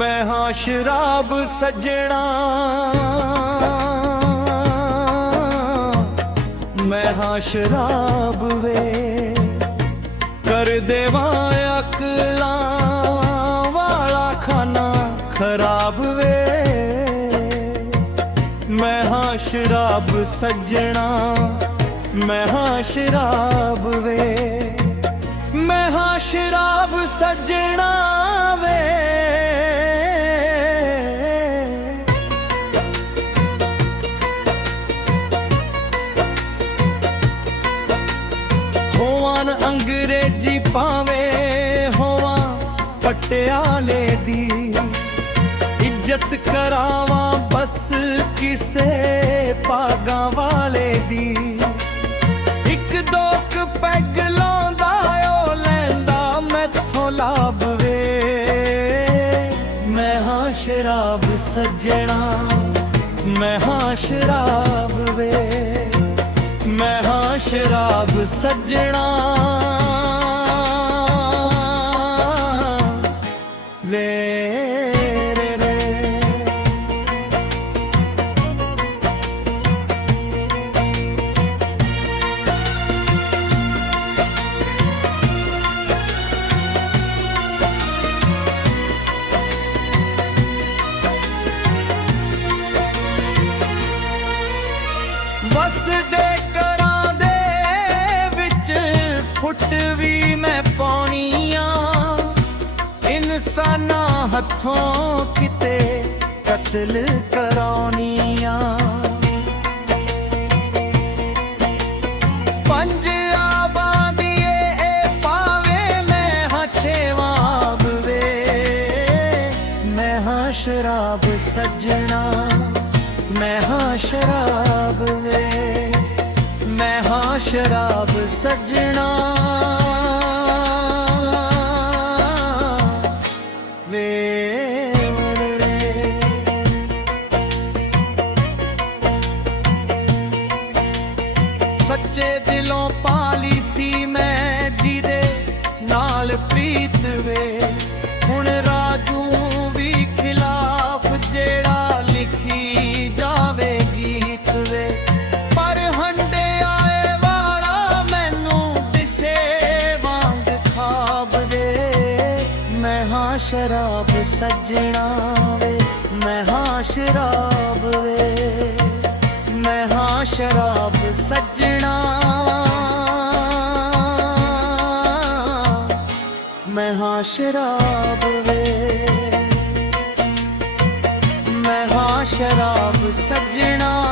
ਮੈਂ ਹਾਂ ਸ਼ਰਾਬ ਸੱਜਣਾ। ਮੈਂ ਹਾਂ ਸ਼ਰਾਬ ਵੇ। ਕਰ ਦੇਵਾਂ ਅਕਲਾਂ ਵਾਲਾ ਖਾਨਾ ਖਰਾਬ ਵੇ। ਮੈਂ ਹਾਂ ਸ਼ਰਾਬ ਸੱਜਣਾ। ਮੈਂ ਹਾਂ ਸ਼ਰਾਬ ਵੇ। ਮੈਂ ਹਾਂ ਸ਼ਰਾਬ ਸੱਜਣਾ। ਹੋਵਾਂ ਅੰਗਰੇਜ਼ੀ ਪਾਵੇਂ ਹੋਵਾਂ ਪਟਿਆਲੇ ਦੀ ਇੱਜ਼ਤ ਕਰਾਵਾਂ ਬਸ ਕਿਸੇ ਪਾਗਾਂ ਵਾਲੇ ਦੀ। ਇੱਕ ਦੋ ਕੁ ਪੈਗ ਲਾਉਂਦਾ ਓ, ਲੈਂਦਾ ਮੈਥੋਂ ਲਾਭ ਵੇ। ਮੈਂ ਹਾਂ ਸ਼ਰਾਬ ਸੱਜਣਾ, ਮੈਂ ਹਾਂ ਸ਼ਰਾਬ ਵੇ। ਮੈਂ ਹਾਂ ਸ਼ਰਾਬ ਸੱਜਣਾ। ਵਸਦੇ ਘਰਾਂ ਦੇ ਵਿੱਚ ਫੁੱਟ ਵੀ ਮੈਂ ਪਾਉਣੀ ਆ। ਇਨਸਾਨਾਂ ਹੱਥੋਂ ਕਿਤੇ ਕਤਲ ਕਰਾਉਣੀ ਆ। ਪੰਜ ਆਬਾਦੀਏ ਇਹ ਪਾਵੇ ਮੈਂ ਹਾਂ ਛੇਵਾਂ ਵੇ ਮੈਂ ਹਾਂ ਸ਼ਰਾਬ ਸੱਜਣਾ, ਮੈਂ ਹਾਂ ਸ਼ਰਾਬ ਸਜਣਾ। ਸੱਚੇ ਦਿਲੋਂ ਪਾ ਸ਼ਰਾਬ ਸੱਜਣਾ ਵੇ, ਮੈਂ ਹਾਂ ਸ਼ਰਾਬ ਵੇ। ਮੈਂ ਹਾਂ ਸ਼ਰਾਬ ਸੱਜਣਾ। ਮੈਂ ਹਾਂ ਸ਼ਰਾਬ ਵੇ। ਮੈਂ ਹਾਂ ਸ਼ਰਾਬ ਸੱਜਣਾ।